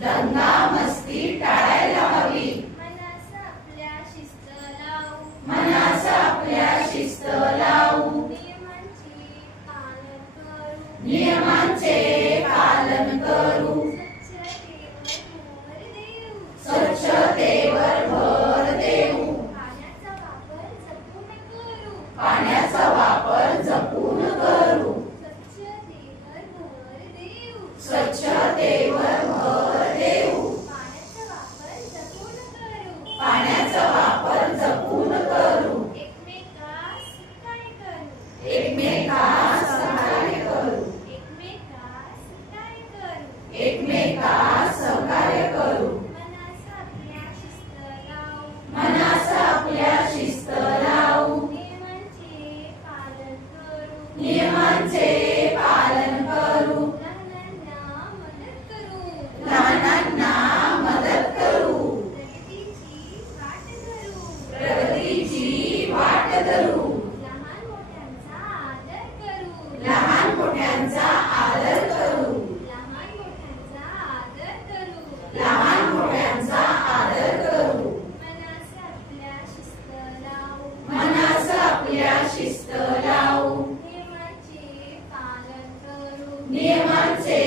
दंगा मस्ती टाळायला हवी. मनास आपल्या शिस्त लावू. मनास आपल्या शिस्त लावू. नियमांचे पालन करू. नियमांचे पालन करू. स्वच्छतेवर भर देऊ. स्वच्छतेवर भर देऊ. पाण्याचा वापर जपून करू. पाण्याचा वापर जपून करू. स्वच्छतेवर भर देऊ. पाण्याचा वापर जपून करू. एकमेकास सहकार्य करू. एकमेकास सहकार्य करू. एकमेकास सहकार्य करू. मनास आपल्या शिस्त लावू. मनास आपल्या शिस्त लावू. नियमांचे पालन करू. नियमांचे पालन करू. लहानांना मदत करू. प्रगतीची वाट धरू. लहान मोठ्यांचा आदर करू. लहान मोठ्यांचा आदर करू. मनास आपल्या शिस्त लावू. नियमांचे पालन करू. नियमांचे